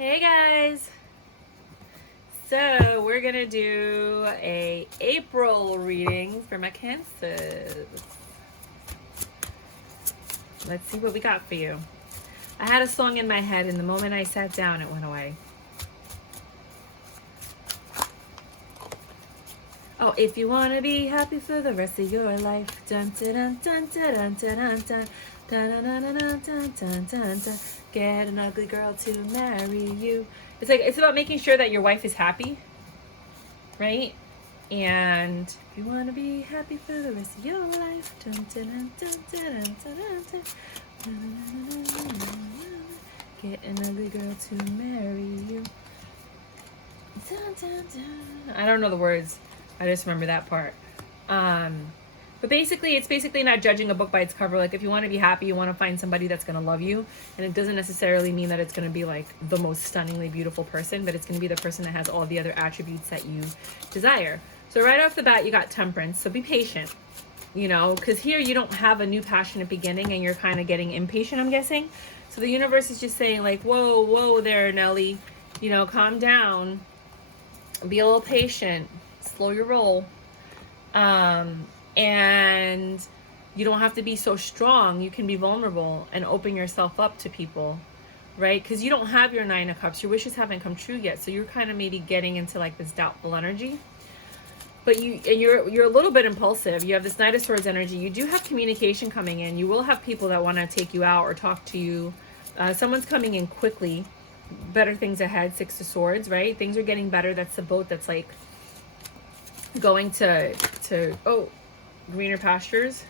Hey guys! So we're gonna do a April reading for my Cancers. Let's see what we got for you. I had a song in my head and the moment I sat down it went away. Oh, if you wanna be happy for the rest of your life, dun dun dun dun dun dun dun dun dun dun dun dun dun dun dun. Get an ugly girl to marry you. It's about making sure that your wife is happy, right? And if you wanna be happy for the rest of your life, dun dun dun dun dun dun dun dun. Get an ugly girl to marry you. Dun, dun, dun. I don't know the words. I just remember that part. But basically, it's basically not judging a book by its cover. Like, if you want to be happy, you want to find somebody that's going to love you. And it doesn't necessarily mean that it's going to be, like, the most stunningly beautiful person, but it's going to be the person that has all the other attributes that you desire. So right off the bat, you got temperance. So be patient, you know, because here you don't have a new passionate beginning and you're kind of getting impatient, I'm guessing. So the universe is just saying, like, whoa there, Nelly. You know, calm down. Be a little patient. Slow your roll. And you don't have to be so strong. You can be vulnerable and open yourself up to people, right? Because you don't have your Nine of Cups. Your wishes haven't come true yet. So you're kind of maybe getting into like this doubtful energy. But you're a little bit impulsive. You have this Knight of Swords energy. You do have communication coming in. You will have people that want to take you out or talk to you. Someone's coming in quickly. Better things ahead. Six of Swords, right? Things are getting better. That's the boat that's like going to greener pastures.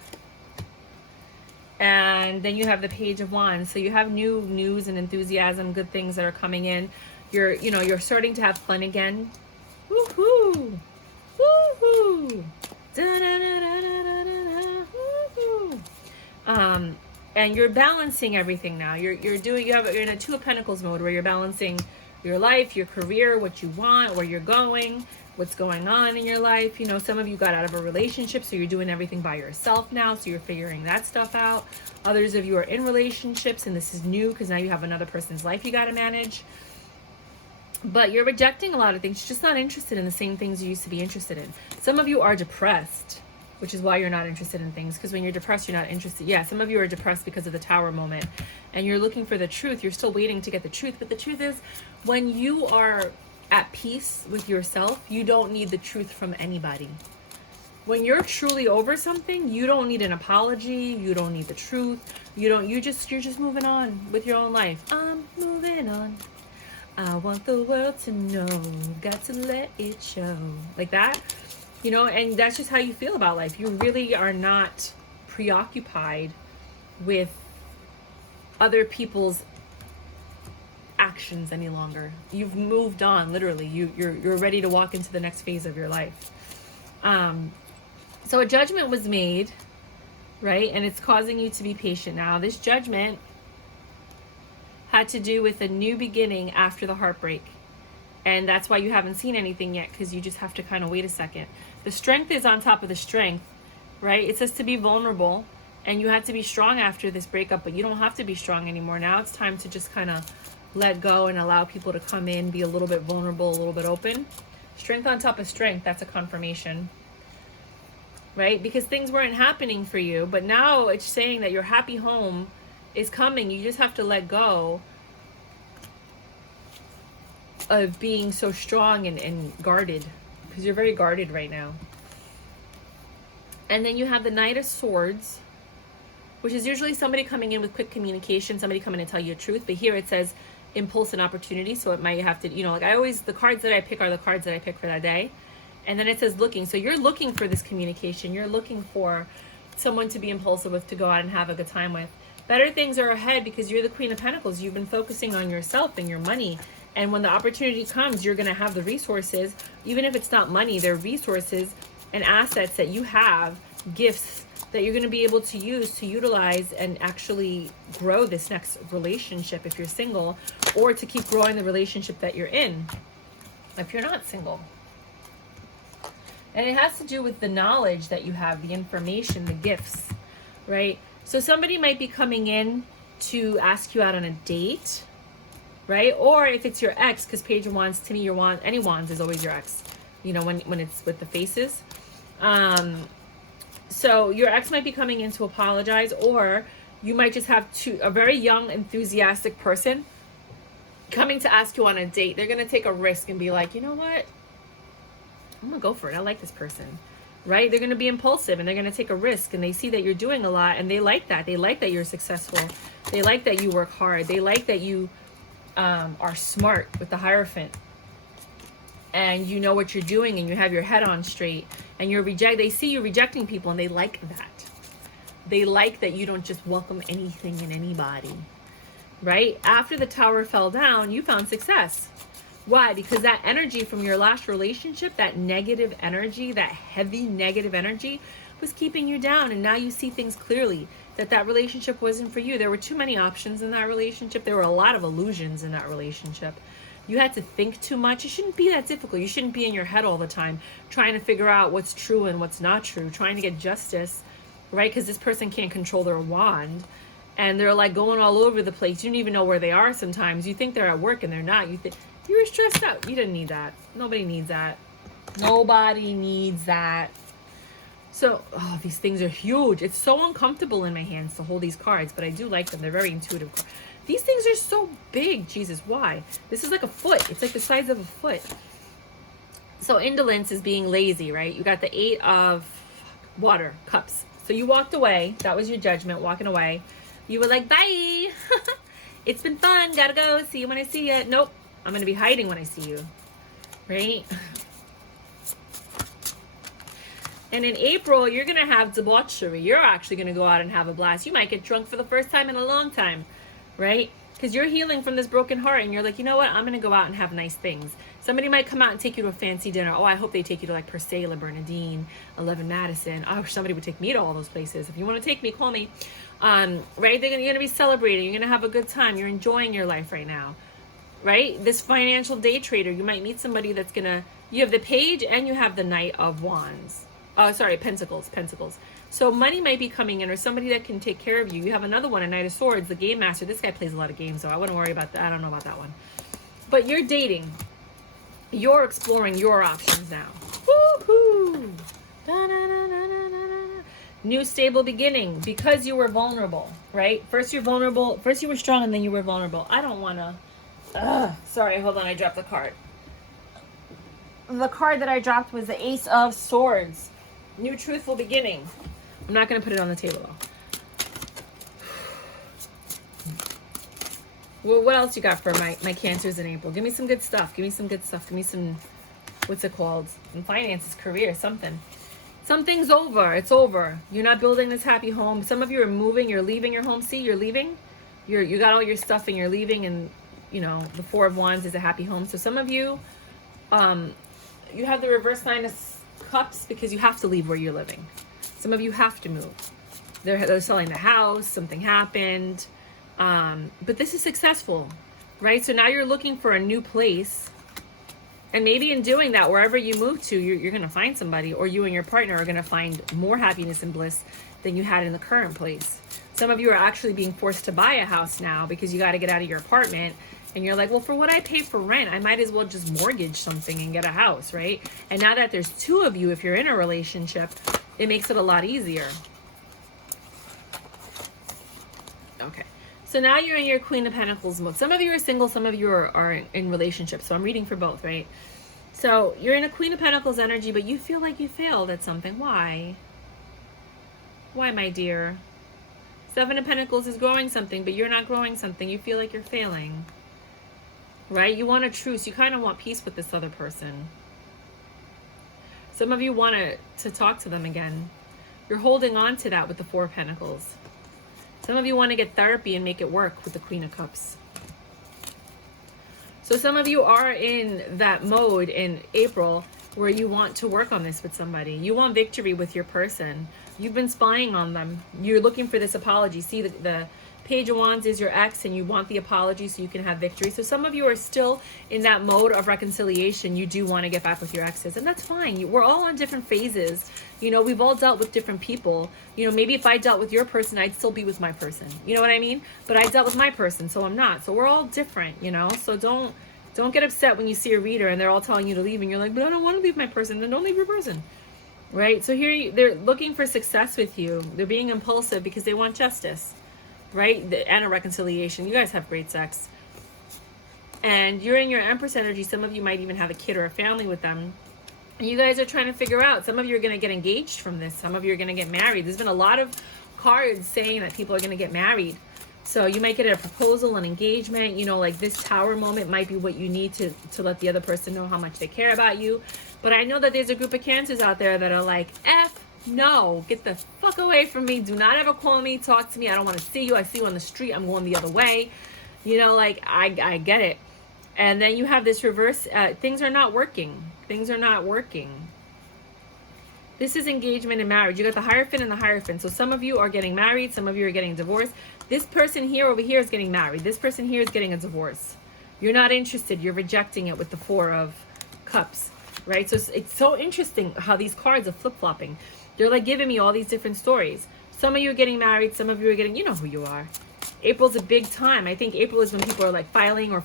And then you have the Page of Wands. So you have new news and enthusiasm, good things that are coming in. You're starting to have fun again. Woohoo! Woohoo! Woohoo! And you're balancing everything now. You're in a Two of Pentacles mode where you're balancing your life, your career, what you want, where you're going, what's going on in your life. You know, some of you got out of a relationship, so you're doing everything by yourself now, so you're figuring that stuff out. Others of you are in relationships, and this is new because now you have another person's life you got to manage. But you're rejecting a lot of things. You're just not interested in the same things you used to be interested in. Some of you are depressed, which is why you're not interested in things, because when you're depressed, you're not interested. Yeah, some of you are depressed because of the Tower moment, and you're looking for the truth. You're still waiting to get the truth, but the truth is, when you are at peace with yourself, you don't need the truth from anybody. When you're truly over something, you don't need an apology. You don't need the truth. You're just moving on with your own life. I'm moving on. I want the world to know. Got to let it show. Like that. You know, and that's just how you feel about life. You really are not preoccupied with other people's actions any longer. You've moved on, literally. You're ready to walk into the next phase of your life. So a judgment was made, right? And it's causing you to be patient now. This judgment had to do with a new beginning after the heartbreak. And that's why you haven't seen anything yet, because you just have to kind of wait a second. The strength is on top of the strength, right? It says to be vulnerable, and you had to be strong after this breakup, but you don't have to be strong anymore. Now it's time to just kind of let go and allow people to come in, be a little bit vulnerable, a little bit open. Strength on top of strength, that's a confirmation, right? Because things weren't happening for you, but now it's saying that your happy home is coming. You just have to let go of being so strong and guarded, because you're very guarded right now. And then you have the Knight of Swords, which is usually somebody coming in with quick communication, somebody coming to tell you the truth. But here it says impulse and opportunity, so it might have to, you know, like the cards that I pick are the cards that I pick for that day. And then it says looking. So you're looking for this communication. You're looking for someone to be impulsive with, to go out and have a good time with. Better things are ahead because you're the Queen of Pentacles. You've been focusing on yourself and your money. And when the opportunity comes, you're going to have the resources. Even if it's not money, they're resources and assets that you have, gifts that you're going to be able to use to utilize and actually grow this next relationship if you're single, or to keep growing the relationship that you're in if you're not single. And it has to do with the knowledge that you have, the information, the gifts, right? So somebody might be coming in to ask you out on a date, right? Or if it's your ex, because Page of Wands, to me, your wand, any wands is always your ex, you know, when it's with the faces. So your ex might be coming in to apologize, or you might just have a very young, enthusiastic person coming to ask you on a date. They're going to take a risk and be like, you know what? I'm going to go for it. I like this person, right? They're going to be impulsive and they're going to take a risk, and they see that you're doing a lot and they like that. They like that you're successful. They like that you work hard. They like that you are smart with the Hierophant, and you know what you're doing and you have your head on straight, and they see you rejecting people, and they like that. They like that you don't just welcome anything and anybody, right? After the tower fell down, you found success. Why? Because that energy from your last relationship, that negative energy, that heavy negative energy, was keeping you down. And now you see things clearly, that relationship wasn't for you. There were too many options in that relationship. There were a lot of illusions in that relationship. You had to think too much. It shouldn't be that difficult. You shouldn't be in your head all the time trying to figure out what's true and what's not true, trying to get justice, right? Because this person can't control their wand, and they're like going all over the place. You don't even know where they are sometimes. You think they're at work and they're not. You think you're stressed out. You didn't need that. Nobody needs that. Nobody needs that. So, these things are huge. It's so uncomfortable in my hands to hold these cards, but I do like them. They're very intuitive. These things are so big. Jesus, why? This is like a foot. It's like the size of a foot. So indolence is being lazy, right? You got the 8 of water, cups. So you walked away. That was your judgment, walking away. You were like, bye. It's been fun. Gotta go. See you when I see you. Nope. I'm going to be hiding when I see you. Right? And in April, you're going to have debauchery. You're actually going to go out and have a blast. You might get drunk for the first time in a long time, right? Because you're healing from this broken heart, and you're like, you know what? I'm going to go out and have nice things. Somebody might come out and take you to a fancy dinner. Oh, I hope they take you to like Per Se, La Bernardine, 11 Madison. I wish somebody would take me to all those places. If you want to take me, call me. Right? You're going to be celebrating. You're going to have a good time. You're enjoying your life right now, right? This financial day trader, you might meet somebody that's going to, you have the Page and you have the Knight of Wands. Pentacles. So money might be coming in, or somebody that can take care of you. You have another one, a Knight of Swords, the Game Master. This guy plays a lot of games, so I wouldn't worry about that. I don't know about that one. But you're dating. You're exploring your options now. Woohoo! New stable beginning, because you were vulnerable, right? First you're vulnerable. First you were strong, and then you were vulnerable. I don't want to... Sorry, hold on. I dropped the card. The card that I dropped was the Ace of Swords. New truthful beginning. I'm not going to put it on the table, though. Well, what else you got for my Cancers in April? Give me some good stuff. Give me some, what's it called? In finances, career, something. Something's over. It's over. You're not building this happy home. Some of you are moving. You're leaving your home. See, you're leaving. You got all your stuff and you're leaving, and, you know, the 4 of Wands is a happy home. So some of you, you have the reverse 9 of Cups because you have to leave where you're living. Some of you have to move. They're selling the house. Something happened. But this is successful, right? So now you're looking for a new place. And maybe in doing that, wherever you move to, you're going to find somebody, or you and your partner are going to find more happiness and bliss than you had in the current place. Some of you are actually being forced to buy a house now because you got to get out of your apartment. And you're like, well, for what I pay for rent, I might as well just mortgage something and get a house, right? And now that there's 2 of you, if you're in a relationship, it makes it a lot easier. Okay. So now you're in your Queen of Pentacles mode. Some of you are single, some of you are in relationships. So I'm reading for both, right? So you're in a Queen of Pentacles energy, but you feel like you failed at something. Why? Why, my dear? 7 of Pentacles is growing something, but you're not growing something. You feel like you're failing. Right? You want a truce. You kind of want peace with this other person. Some of you want to talk to them again. You're holding on to that with the 4 of Pentacles. Some of you want to get therapy and make it work with the Queen of Cups. So some of you are in that mode in April where you want to work on this with somebody. You want victory with your person. You've been spying on them. You're looking for this apology. See, the Page of Wands is your ex, and you want the apology so you can have victory. So some of you are still in that mode of reconciliation. You do want to get back with your exes, and that's fine. We're all on different phases. You know, we've all dealt with different people. You know, maybe if I dealt with your person, I'd still be with my person. You know what I mean? But I dealt with my person, so I'm not. So we're all different, you know? So don't get upset when you see a reader and they're all telling you to leave, and you're like, but I don't want to leave my person. Then don't leave your person. Right? So here they're looking for success with you. They're being impulsive because they want justice, right? And a reconciliation. You guys have great sex. And you're in your Empress energy. Some of you might even have a kid or a family with them. And you guys are trying to figure out. Some of you are going to get engaged from this. Some of you are going to get married. There's been a lot of cards saying that people are going to get married. So you might get a proposal, an engagement. You know, like this Tower moment might be what you need to let the other person know how much they care about you. But I know that there's a group of Cancers out there that are like, F no, get the fuck away from me. Do not ever call me, talk to me. I don't want to see you. I see you on the street. I'm going the other way. You know, like, I get it. And then you have this reverse, things are not working. Things are not working. This is engagement and marriage. You got the Hierophant and the Hierophant. So some of you are getting married. Some of you are getting divorced. This person here over here is getting married. This person here is getting a divorce. You're not interested. You're rejecting it with the Four of Cups. Right? So it's so interesting how these cards are flip-flopping. They're like giving me all these different stories. Some of you are getting married. Some of you are getting, you know who you are. April's a big time. I think April is when people are like filing or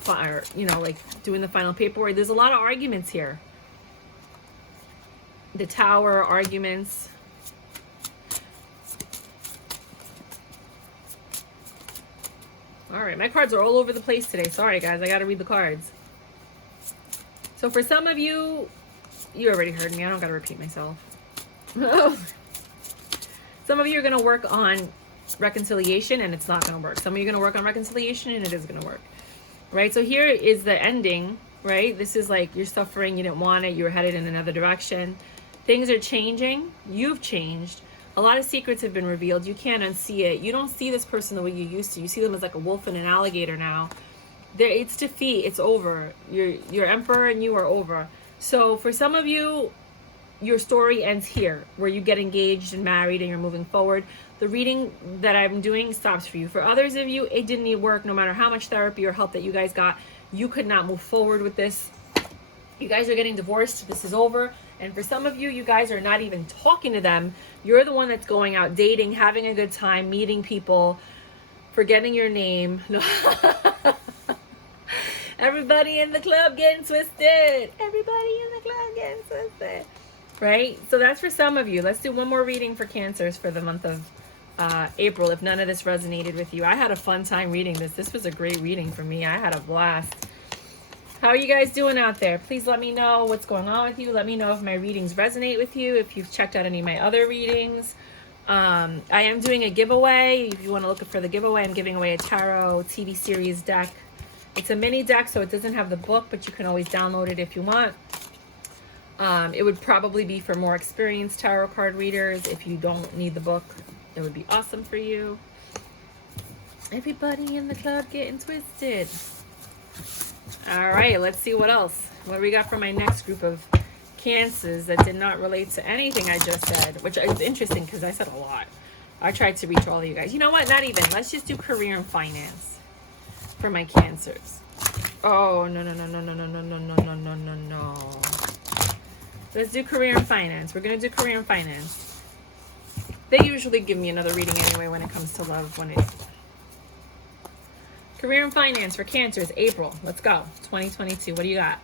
you know, like doing the final paperwork. There's a lot of arguments here. The Tower, arguments. All right, my cards are all over the place today. Sorry, guys. I got to read the cards. So for some of you, you already heard me. I don't got to repeat myself. Some of you are going to work on reconciliation, and it's not going to work. Some of you are going to work on reconciliation, and it is going to work. Right? So here is the ending, right? This is like you're suffering. You didn't want it. You were headed in another direction. Things are changing. You've changed. A lot of secrets have been revealed. You can't unsee it. You don't see this person the way you used to. You see them as like a wolf and an alligator now. It's defeat. It's over. Your Emperor and you are over. So for some of you, your story ends here, where you get engaged and married and you're moving forward. The reading that I'm doing stops for you. For others of you, it didn't need work. No matter how much therapy or help that you guys got, you could not move forward with this. You guys are getting divorced. This is over. And for some of you, you guys are not even talking to them. You're the one that's going out dating, having a good time, meeting people, forgetting your name. Everybody in the club getting twisted. Everybody in the club getting twisted. Right? So that's for some of you. Let's do one more reading for Cancers for the month of April, if none of this resonated with you. I had a fun time reading this. This was a great reading for me. I had a blast. How are you guys doing out there? Please let me know what's going on with you. Let me know if my readings resonate with you, if you've checked out any of my other readings. I am doing a giveaway. If you want to look for the giveaway, I'm giving away a tarot TV series deck. It's a mini deck, so it doesn't have the book, but you can always download it if you want. It would probably be for more experienced tarot card readers. If you don't need the book, it would be awesome for you. Everybody in the club getting twisted. All right, let's see what else. What we got for my next group of Cancers that did not relate to anything I just said, which is interesting because I said a lot. I tried to reach all of you guys. You know what? Not even. Let's just do career and finance for my Cancers. Oh, no. Let's do career and finance. We're going to do career and finance. They usually give me another reading anyway when it comes to love. Career and finance for Cancers, April. Let's go. 2022. What do you got?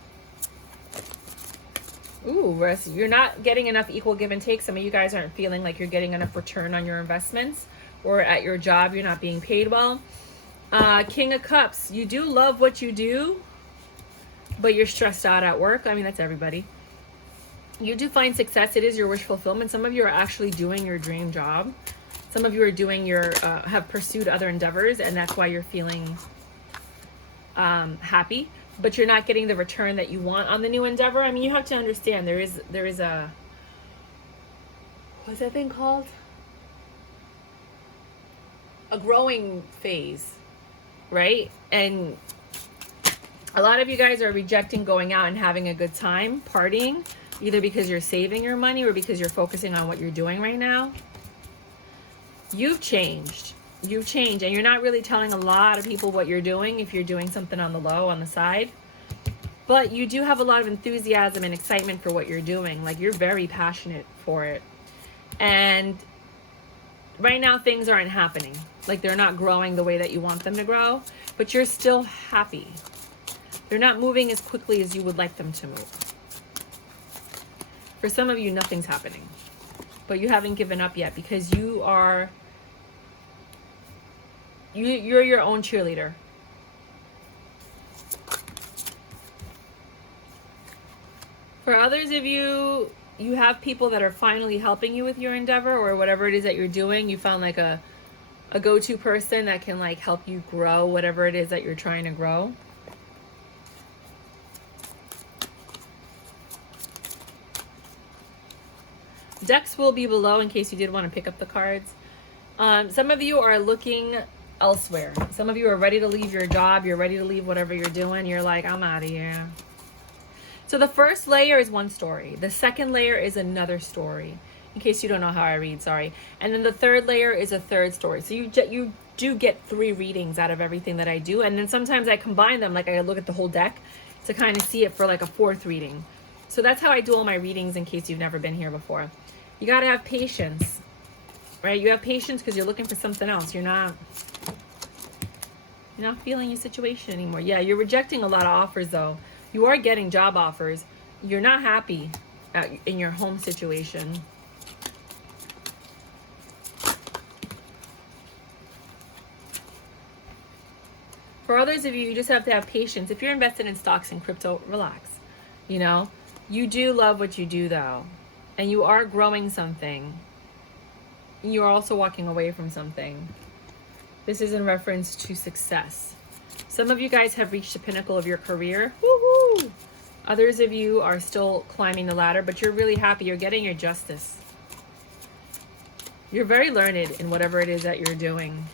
Ooh, you're not getting enough equal give and take. Some of you guys aren't feeling like you're getting enough return on your investments, or at your job you're not being paid well. King of Cups. You do love what you do, but you're stressed out at work. I mean, that's everybody. You do find success. It is your wish fulfillment. Some of you are actually doing your dream job. Some of you are doing have pursued other endeavors, and that's why you're feeling happy, but you're not getting the return that you want on the new endeavor. I mean, you have to understand there is a, what's that thing called? A growing phase, right? And a lot of you guys are rejecting going out and having a good time, partying, either because you're saving your money or because you're focusing on what you're doing right now. You've changed. You've changed, and you're not really telling a lot of people what you're doing if you're doing something on the low, on the side. But you do have a lot of enthusiasm and excitement for what you're doing. Like, you're very passionate for it. And right now things aren't happening. Like, they're not growing the way that you want them to grow, but you're still happy. They're not moving as quickly as you would like them to move. For some of you, nothing's happening, but you haven't given up yet, because you're your own cheerleader. For others of you, you have people that are finally helping you with your endeavor, or whatever it is that you're doing. You found like a go-to person that can like help you grow whatever it is that you're trying to grow. Decks will be below in case you did want to pick up the cards. Some of you are looking elsewhere. Some of you are ready to leave your job. You're ready to leave whatever you're doing. You're like, I'm out of here. So the first layer is one story. The second layer is another story. In case you don't know how I read, sorry. And then the third layer is a third story. So you do get 3 readings out of everything that I do. And then sometimes I combine them, like I look at the whole deck to kind of see it for like a 4th reading. So that's how I do all my readings, in case you've never been here before. You got to have patience, right? You have patience because you're looking for something else. You're not feeling your situation anymore. Yeah, you're rejecting a lot of offers, though. You are getting job offers. You're not happy in your home situation. For others of you, you just have to have patience. If you're invested in stocks and crypto, relax. You know, you do love what you do, though. And you are growing something. You're also walking away from something. This is in reference to success. Some of you guys have reached the pinnacle of your career. Woohoo! Others of you are still climbing the ladder, but you're really happy. You're getting your justice. You're very learned in whatever it is that you're doing.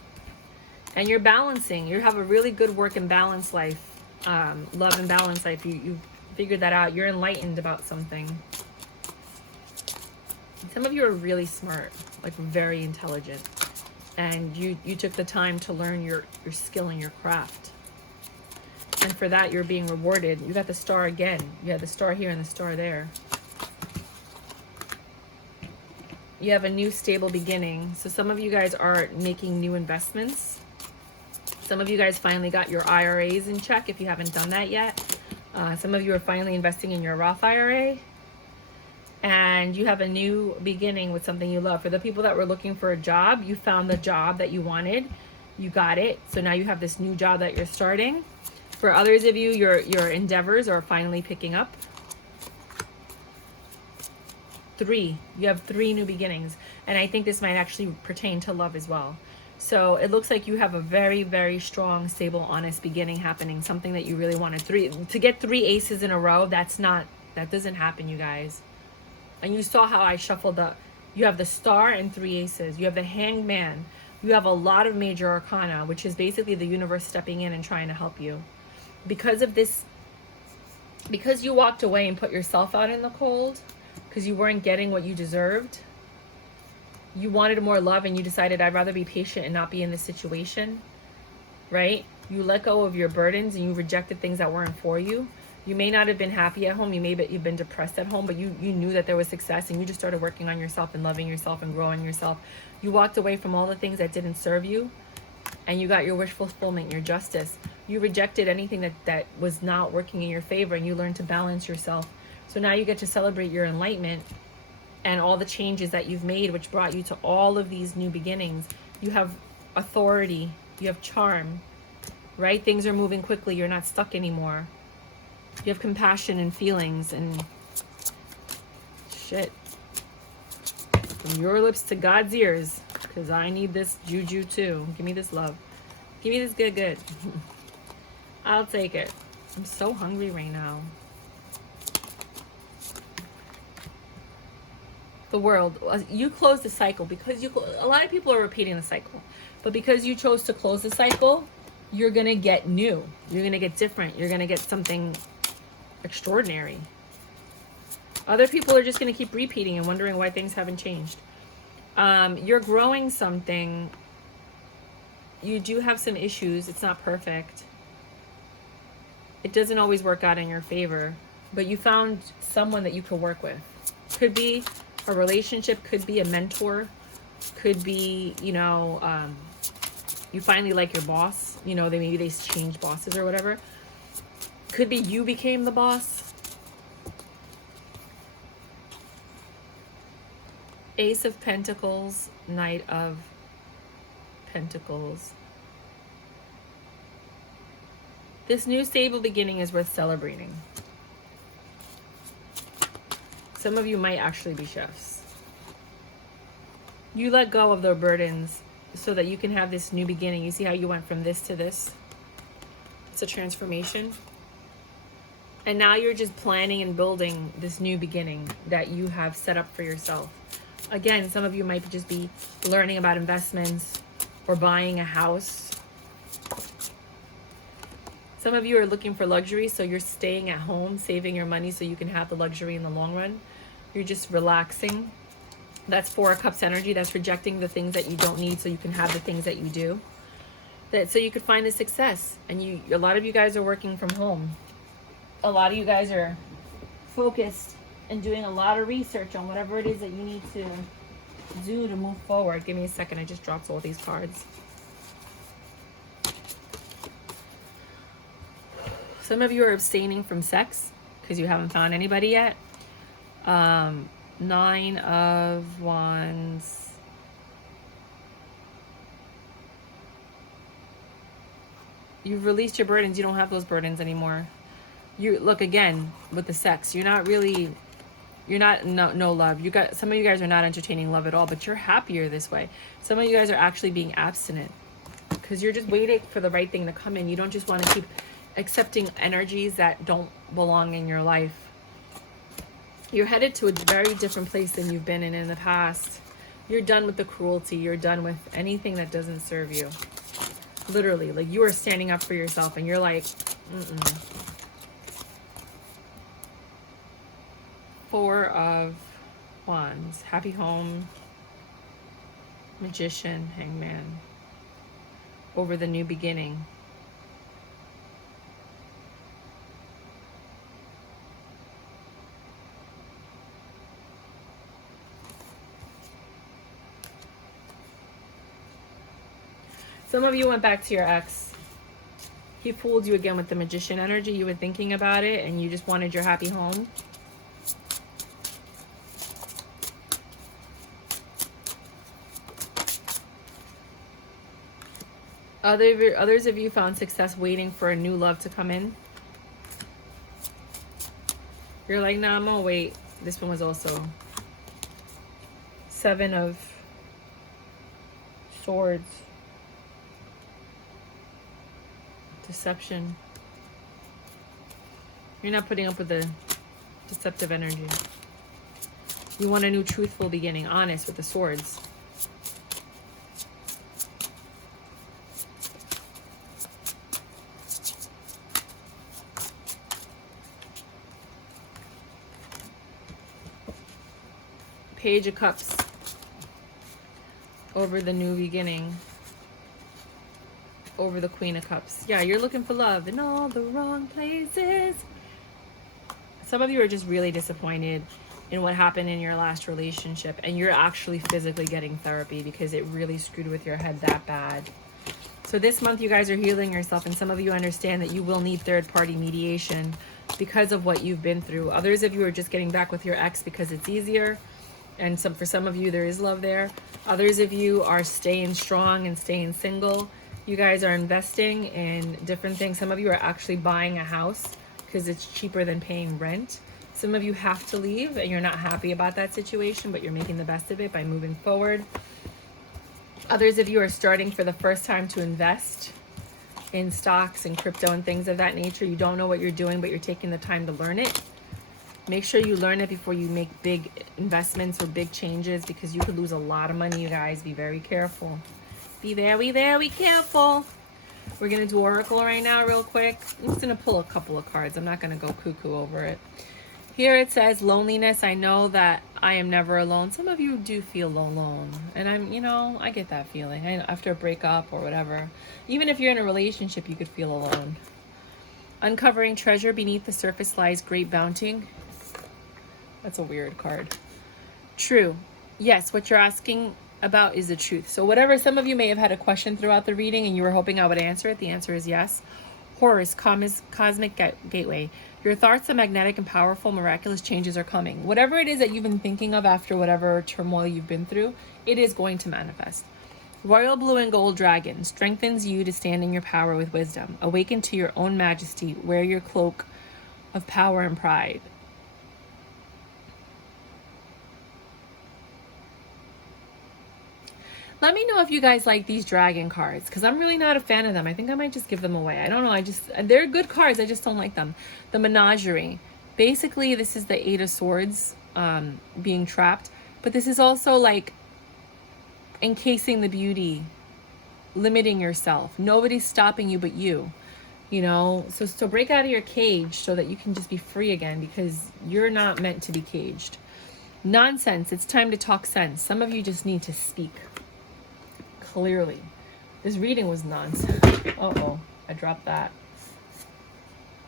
And you're balancing. You have a really good work and balance life. Love and balance life. You figured that out. You're enlightened about something. Some of you are really smart, like very intelligent, and you took the time to learn your skill and your craft, and for that you're being rewarded. You got the star again. You had the star here and the star there. You have a new stable beginning. So some of you guys are making new investments. Some of you guys finally got your IRAs in check if you haven't done that yet. Some of you are finally investing in your Roth IRA. And you have a new beginning with something you love. For the people that were looking for a job, you found the job that you wanted. You got it. So now you have this new job that you're starting. For others of you, your endeavors are finally picking up. 3. You have 3 new beginnings. And I think this might actually pertain to love as well. So it looks like you have a very, very strong, stable, honest beginning happening. Something that you really wanted. To get 3 aces in a row, that doesn't happen, you guys. And you saw how I shuffled up. You have the star and 3 aces. You have the hanged man. You have a lot of major arcana, which is basically the universe stepping in and trying to help you. Because of this, because you walked away and put yourself out in the cold, because you weren't getting what you deserved, you wanted more love and you decided, I'd rather be patient and not be in this situation, right? You let go of your burdens and you rejected things that weren't for you. You may not have been happy at home. You've been depressed at home, but you knew that there was success, and you just started working on yourself and loving yourself and growing yourself. You walked away from all the things that didn't serve you, and you got your wish fulfillment, your justice. You rejected anything that was not working in your favor, and you learned to balance yourself. So now you get to celebrate your enlightenment and all the changes that you've made, which brought you to all of these new beginnings. You have authority. You have charm, right? Things are moving quickly. You're not stuck anymore. You have compassion and feelings and shit. From your lips to God's ears, because I need this juju too. Give me this love. Give me this good. I'll take it. I'm so hungry right now. The world, you close the cycle because a lot of people are repeating the cycle, but because you chose to close the cycle, you're gonna get new. You're gonna get different. You're gonna get something extraordinary. Other people are just going to keep repeating and wondering why things haven't changed. You're growing something you do have some issues. It's not perfect. It doesn't always work out in your favor, but you found someone that you could work with. Could be a relationship, could be a mentor, could be, you know, you finally like your boss. You know, maybe they changed bosses or whatever. Could be you became the boss. Ace of Pentacles, Knight of Pentacles. This new stable beginning is worth celebrating. Some of you might actually be chefs. You let go of their burdens so that you can have this new beginning. You see how you went from this to this? It's a transformation. And now you're just planning and building this new beginning that you have set up for yourself. Again, some of you might just be learning about investments or buying a house. Some of you are looking for luxury, so you're staying at home, saving your money so you can have the luxury in the long run. You're just relaxing. That's Four of Cups energy. That's rejecting the things that you don't need so you can have the things that you do. So you could find the success. And a lot of you guys are working from home. A lot of you guys are focused and doing a lot of research on whatever it is that you need to do to move forward. Give me a second. I just dropped all these cards. Some of you are abstaining from sex because you haven't found anybody yet. 9 of Wands. You've released your burdens. You don't have those burdens anymore. You look again with the sex. You're not no love. Some of you guys are not entertaining love at all, but you're happier this way. Some of you guys are actually being abstinent because you're just waiting for the right thing to come in. You don't just want to keep accepting energies that don't belong in your life. You're headed to a very different place than you've been in the past. You're done with the cruelty. You're done with anything that doesn't serve you. Literally, like you are standing up for yourself and you're like, Four of Wands, happy home, Magician, Hangman, over the new beginning. Some of you went back to your ex. He fooled you again with the Magician energy. You were thinking about it and you just wanted your happy home. Others of you found success waiting for a new love to come in. You're like, nah, I'm gonna wait. This one was also 7 of Swords. Deception. You're not putting up with the deceptive energy. You want a new truthful beginning, honest with the Swords. Page of Cups over the new beginning. Over the Queen of Cups. Yeah, you're looking for love in all the wrong places. Some of you are just really disappointed in what happened in your last relationship, and you're actually physically getting therapy because it really screwed with your head that bad. So this month you guys are healing yourself, and some of you understand that you will need third-party mediation because of what you've been through. Others of you are just getting back with your ex because it's easier, and for some of you there is love there. Others of you are staying strong and staying single. You guys are investing in different things. Some of you are actually buying a house because it's cheaper than paying rent. Some of you have to leave and you're not happy about that situation, but you're making the best of it by moving forward. Others of you are starting for the first time to invest in stocks and crypto and things of that nature. You don't know what you're doing, but you're taking the time to learn it. Make sure you learn it before you make big investments or big changes because you could lose a lot of money, you guys. Be very careful. Be very, very careful. We're going to do Oracle right now real quick. I'm just going to pull a couple of cards. I'm not going to go cuckoo over it. Here it says loneliness. I know that I am never alone. Some of you do feel alone. And I get that feeling. After a breakup or whatever. Even if you're in a relationship, you could feel alone. Uncovering treasure beneath the surface lies great bounty. That's a weird card. True. Yes, what you're asking about is the truth. So whatever, some of you may have had a question throughout the reading and you were hoping I would answer it. The answer is yes. Horus, cosmic gateway. Your thoughts of magnetic and powerful, miraculous changes are coming. Whatever it is that you've been thinking of after whatever turmoil you've been through, it is going to manifest. Royal blue and gold dragon strengthens you to stand in your power with wisdom. Awaken to your own majesty. Wear your cloak of power and pride. Let me know if you guys like these dragon cards, because I'm really not a fan of them. I think I might just give them away. I don't know. They're good cards. I just don't like them. The Menagerie. Basically, this is the Eight of Swords being trapped. But this is also like encasing the beauty, limiting yourself. Nobody's stopping you but you. So break out of your cage so that you can just be free again, because you're not meant to be caged. Nonsense. It's time to talk sense. Some of you just need to speak clearly. This reading was nonsense. Uh-oh, I dropped that.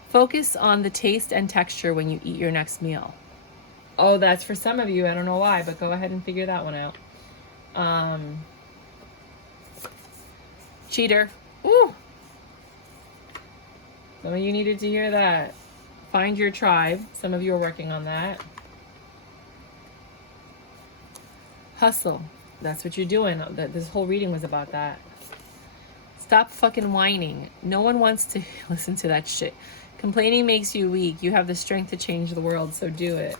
Focus on the taste and texture when you eat your next meal. Oh, that's for some of you. I don't know why, but go ahead and figure that one out. Cheater. Ooh. Some of you needed to hear that. Find your tribe. Some of you are working on that. Hustle. That's what you're doing. This whole reading was about that. Stop fucking whining. No one wants to listen to that shit. Complaining makes you weak. You have the strength to change the world, so do it.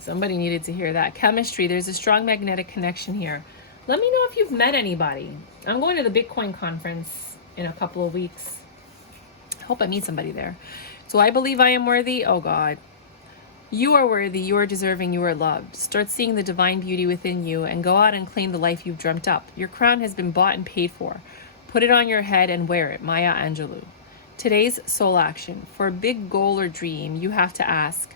Somebody needed to hear that. Chemistry. There's a strong magnetic connection here. Let me know if you've met anybody. I'm going to the Bitcoin conference in a couple of weeks. I hope I meet somebody there. Do I believe I am worthy? Oh, God. You are worthy, you are deserving, you are loved. Start seeing the divine beauty within you and go out and claim the life you've dreamt up. Your crown has been bought and paid for. Put it on your head and wear it. Maya Angelou. Today's soul action. For a big goal or dream, you have to ask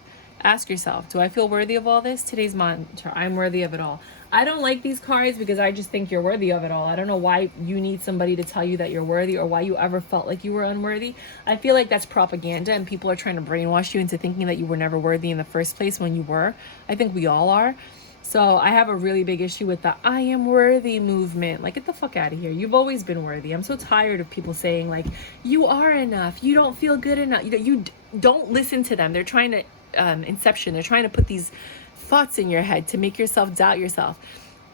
yourself, do I feel worthy of all this? Today's mantra, I'm worthy of it all. I don't like these cards because I just think you're worthy of it all. I don't know why you need somebody to tell you that you're worthy or why you ever felt like you were unworthy. I feel like that's propaganda and people are trying to brainwash you into thinking that you were never worthy in the first place when you were. I think we all are. So I have a really big issue with the I am worthy movement. Like, get the fuck out of here. You've always been worthy. I'm so tired of people saying like, you are enough. You don't feel good enough. You don't listen to them. They're trying to inception. They're trying to put these thoughts in your head to make yourself doubt yourself.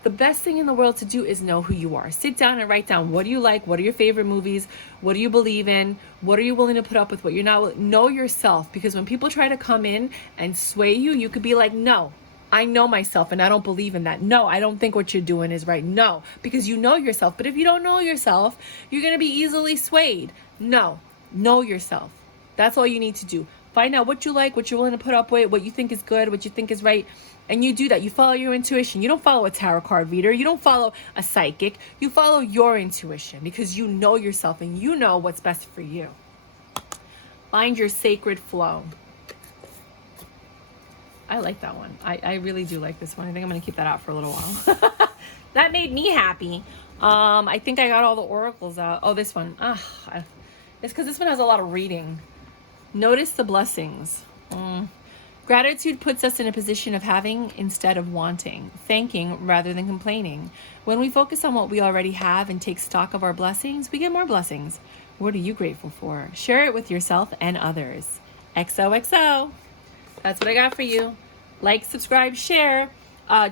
The best thing in the world to do is know who you are. Sit down and write down, what do you like? What are your favorite movies? What do you believe in? What are you willing to put up with? What you're not. Know yourself, because when people try to come in and sway you, you could be like, no, I know myself and I don't believe in that. No, I don't think what you're doing is right. No, because you know yourself. But if you don't know yourself, you're going to be easily swayed. No, know yourself. That's all you need to do. Find out what you like, what you're willing to put up with, what you think is good, what you think is right. And you do that. You follow your intuition. You don't follow a tarot card reader. You don't follow a psychic. You follow your intuition because you know yourself and you know what's best for you. Find your sacred flow. I like that one. I really do like this one. I think I'm going to keep that out for a little while. That made me happy. I think I got all the oracles out. Oh, this one. It's because this one has a lot of reading. Notice the blessings. Gratitude puts us in a position of having instead of wanting, thanking rather than complaining. When we focus on what we already have and take stock of our blessings, we get more blessings. What are you grateful for? Share it with yourself and others. XOXO. That's what I got for you. Like, subscribe, share.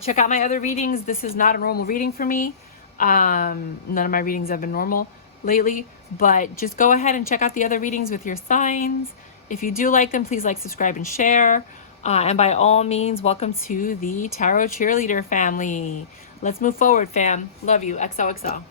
Check out my other readings. This is not a normal reading for me. None of my readings have been normal lately, but just go ahead and check out the other readings with your signs. If you do like them, please like, subscribe, and share. And by all means, welcome to the Tarot Cheerleader family. Let's move forward, fam. Love you. XOXO.